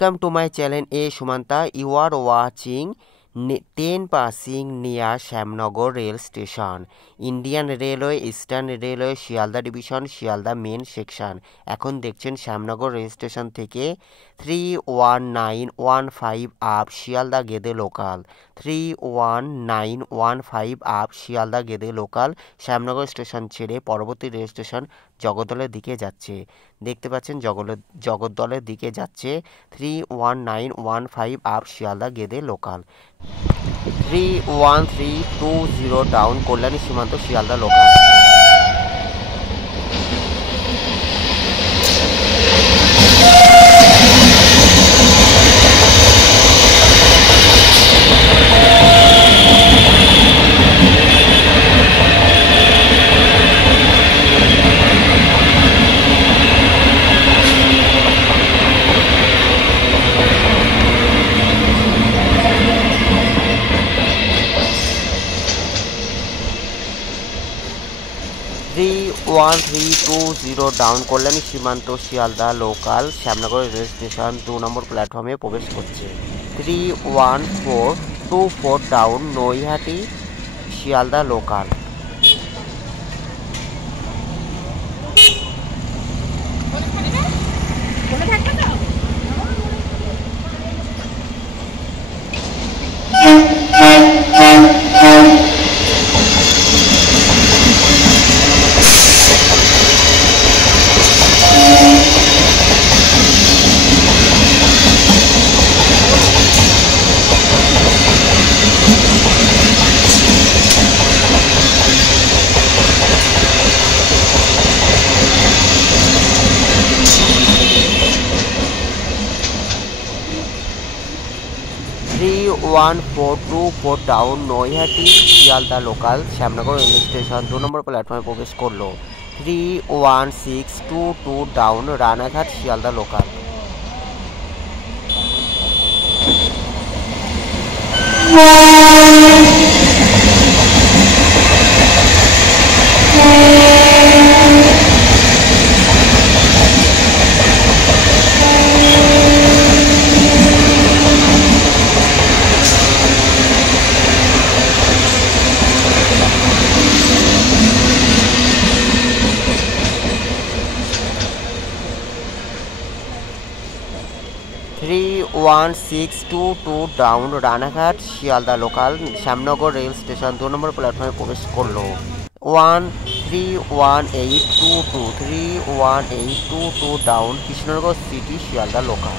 Welcome to my channel A Sumanta. You are watching 10 passing near Shamnagar rail station. Indian Railway Eastern Railway Sealdah division Sealdah main section. এখন দেখছেন Shyamnagar rail station থেকে 31915 up Sealdah Gede local 31915 up Sealdah Gede local Shyamnagar station ছেড়ে পরবর্তী rail station জগদ্দলের দিকে যাচ্ছে। দেখতে পাচ্ছেন জগদ্দলের দিকে যাচ্ছে 31915 up Sealdah Gede local 31320 down Kalyani Simanta Sealdah local. One 320 down Kalyani Simanta Sealdah local Shyamnagar rail station 2 number প্ল্যাটফর্মে প্রবেশ করছে। 31424 down Naihati Sealdah local. One 424 down Naihati Sealdah local Shyamnagar rail station 2 number প্ল্যাটফর্মে প্রবেশ করলো। 31622 down Ranaghat Sealdah local. One 622 down Ranaghat Sealdah local Shyamnagar rail station 2 number প্ল্যাটফর্মে প্রবেশ করলো। 31822 down Krishnanagar city Sealdah local.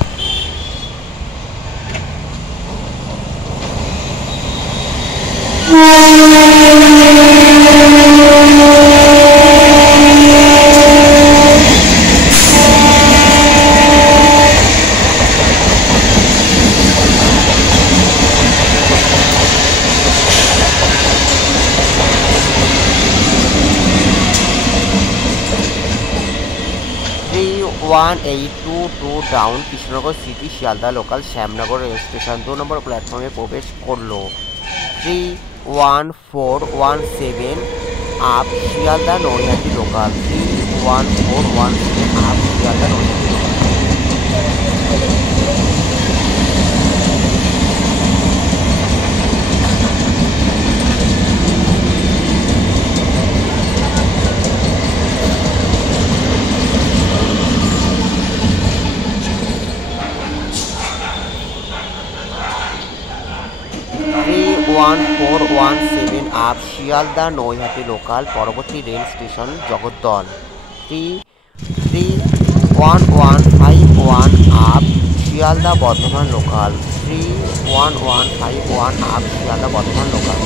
One 822 down Krishnanagar city Sealdah local Shyamnagar rail station 2 number প্ল্যাটফর্মে প্রবেশ করলো। 31417 up Sealdah Naihati local 31417 up Sealdah Naihati local. 31417 up Sealdah Naihati local পরবর্তী rail station Jagaddal. 31151 up Sealdah Bardhaman local 31151 up Sealdah Bardhaman local.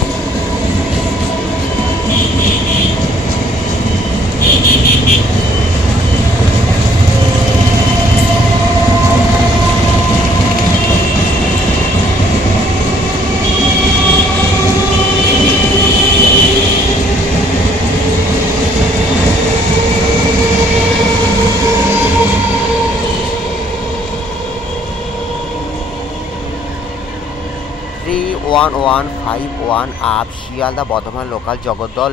31151 up Sealdah Bardhaman local Jagaddal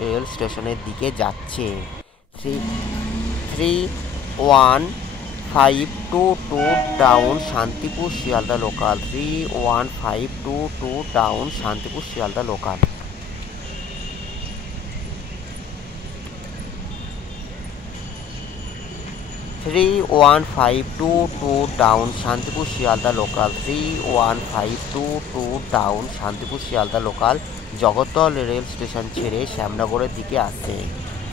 rail স্টেশনের দিকে যাচ্ছে। 314 3152 down Shantipur Sealdah local, 31522 down Shantipur Sealdah local. 31522 down Shantipur Sealdah local, 31522 down Shantipur Sealdah local Jagaddal rail station ছেড়ে শ্যামনগরের দিকে আসছে।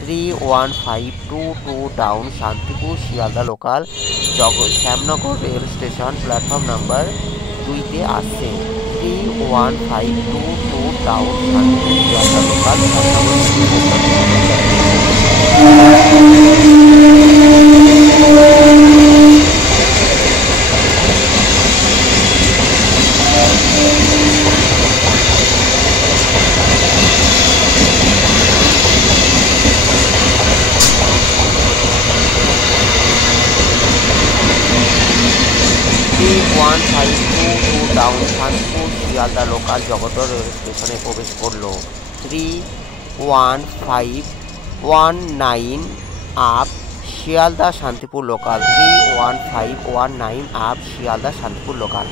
31522 down Shantipur Sealdah local Shyamnagar rail station platform number 2-তে আসছে। 31522 down Shantipur Sealdah local down Shantipur Sealdah local Jagaddal rail স্টেশনে প্রবেশ করলো। 31519 up Sealdah Shantipur local, 31519 up Sealdah Shantipur local.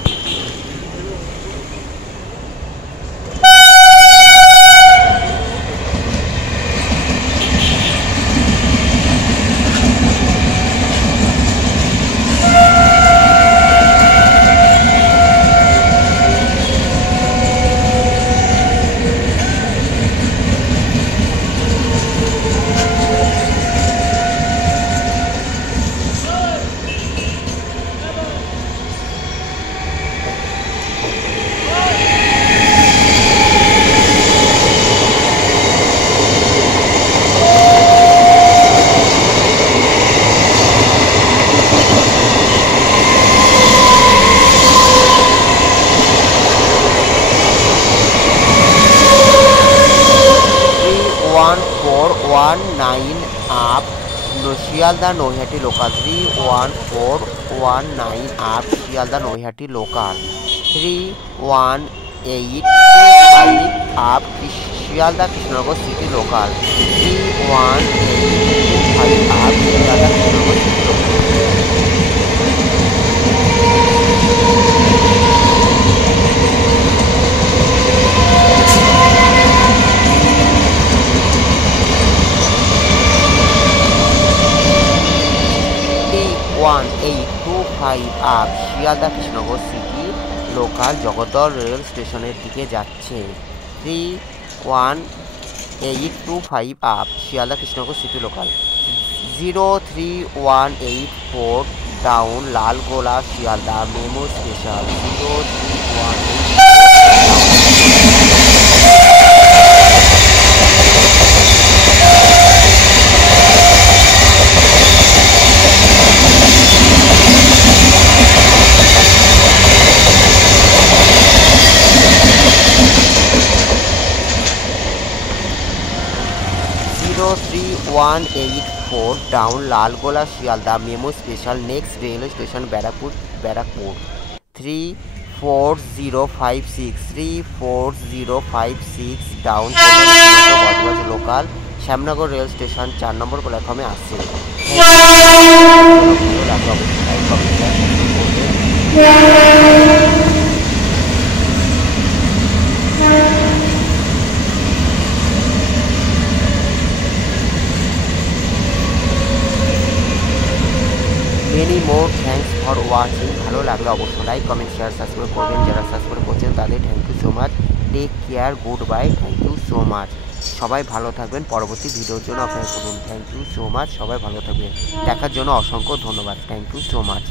Up Sealdah Naihati local, 31419 up Sealdah Naihati local. 31825 up Sealdah Krishnanagar city local, 31825 up Sealdah Krishnanagar city local. Up Sealdah Krishnanagar city local Jagaddal rail স্টেশনের দিকে যাচ্ছে। 31825 up Sealdah Krishnanagar city local. 03184 down Lalgola Sealdah MEMU special, 03184 down Lalgola Sealdah MEMU special next rail station Barrackpore 34056 down Budge Budge local Shyamnagar rail station 4 number প্ল্যাটফর্মে আসছে। Many more thanks for watching. ভালো লাগলে অবশ্যই like comment share subscribe করবেন। যারা সাবস্ক্রাইব করছেন তাদের thank you so much. Take care, good bye, thank you so much. সবাই ভালো থাকবেন। পরবর্তী ভিডিওর জন্য অপেক্ষা করুন। Thank you so much. সবাই ভালো থাকবেন। দেখার জন্য অসংখ্য ধন্যবাদ। Thank you so much.